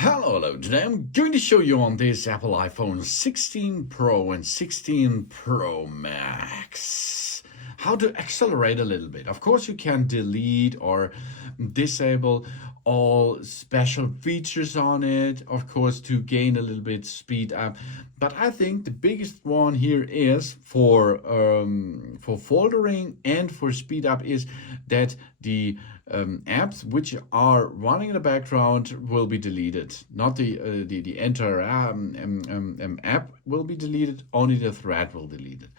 Hello. Today I'm going to show you on this Apple iPhone 16 Pro and 16 Pro Max how to accelerate a little bit. Of course, you can delete or disable all special features on it, of course, to gain a little bit speed up. But I think the biggest one here is for foldering and for speed up is that the apps which are running in the background will be deleted. Not the entire app will be deleted, only the thread will be deleted.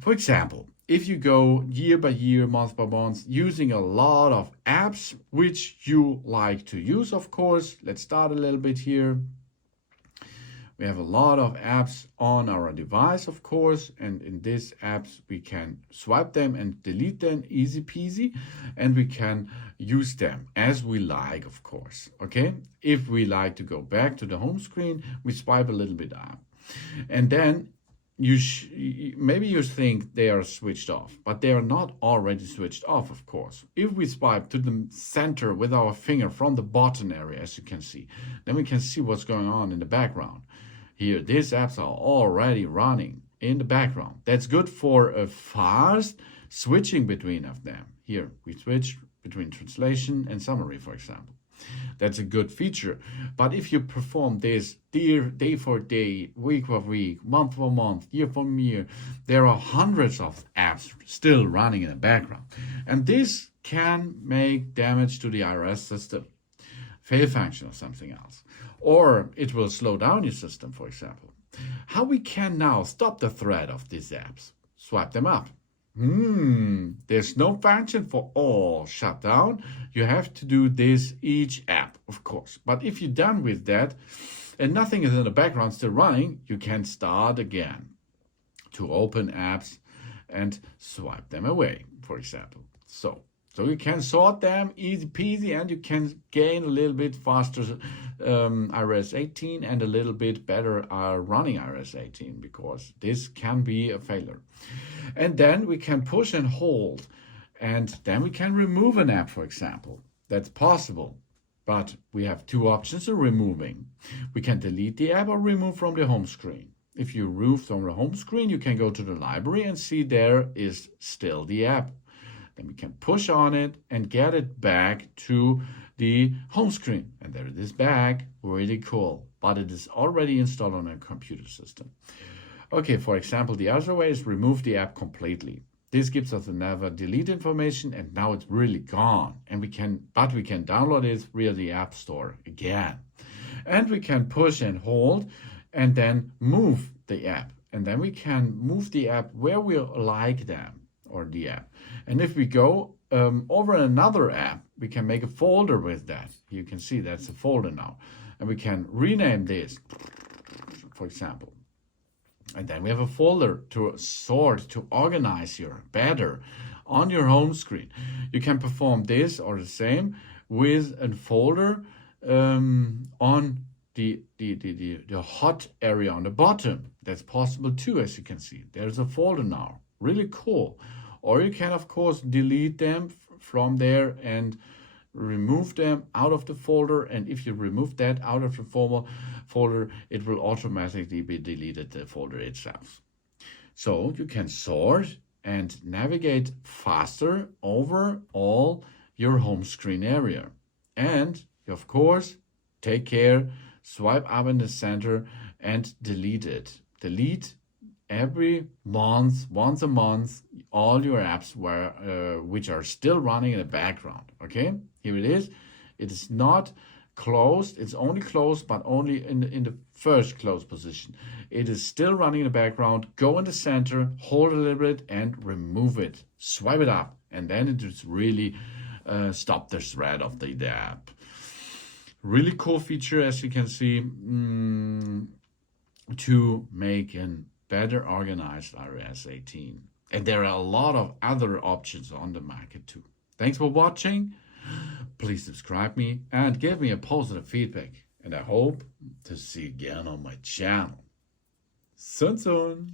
For example, if you go year by year, month by month, using a lot of apps which you like to use, of course, let's start a little bit here. We have a lot of apps on our device, of course, and in these apps we can swipe them and delete them, easy peasy, and we can use them as we like, of course, okay? If we like to go back to the home screen, we swipe a little bit up. And then maybe you think they are switched off, but they are not already switched off, of course. If we swipe to the center with our finger from the bottom area, as you can see, then we can see what's going on in the background. Here, these apps are already running in the background. That's good for a fast switching between of them. Here, we switch between translation and summary, for example. That's a good feature. But if you perform this day for day, week for week, month for month, year for year, there are hundreds of apps still running in the background. And this can make damage to the iOS system, fail function or something else. Or it will slow down your system, for example. How we can now stop the thread of these apps? Swipe them up. There's no function for all shutdown. You have to do this each app, of course. But if you're done with that and nothing is in the background still running, you can start again to open apps and swipe them away, for example. So you can sort them easy peasy, and you can gain a little bit faster iOS 18 and a little bit better running iOS 18, because this can be a failure. And then we can push and hold, and then we can remove an app, for example. That's possible, but we have two options of removing. We can delete the app or remove from the home screen. If you remove from the home screen, you can go to the library and see there is still the app. Then we can push on it and get it back to the home screen. And there it is back, really cool. But it is already installed on a computer system. Okay, for example, the other way is remove the app completely. This gives us a never delete information, and now it's really gone. And we can download it via the App Store again. And we can push and hold and then move the app. And then we can move the app where we like them, or the app. And if we go over another app, we can make a folder with that. You can see that's a folder now. And we can rename this, for example. And then we have a folder to sort, to organize better on your home screen. You can perform this or the same with a folder on the hot area on the bottom. That's possible too, as you can see. There's a folder now. Really cool. Or you can, of course, delete them from there and remove them out of the folder. And if you remove that out of the folder, it will automatically be deleted, the folder itself. So you can sort and navigate faster over all your home screen area. And, of course, take care, swipe up in the center and delete it. Delete every month, once a month, all your apps which are still running in the background. Okay, here it is. It is not closed. It's only closed, but only in the first closed position. It is still running in the background. Go in the center, hold a little bit, and remove it. Swipe it up, and then it is really stop the thread of the app. Really cool feature, as you can see, to make an better organized iOS 18. And there are a lot of other options on the market too. Thanks for watching. Please subscribe me and give me a positive feedback. And I hope to see you again on my channel. Soon.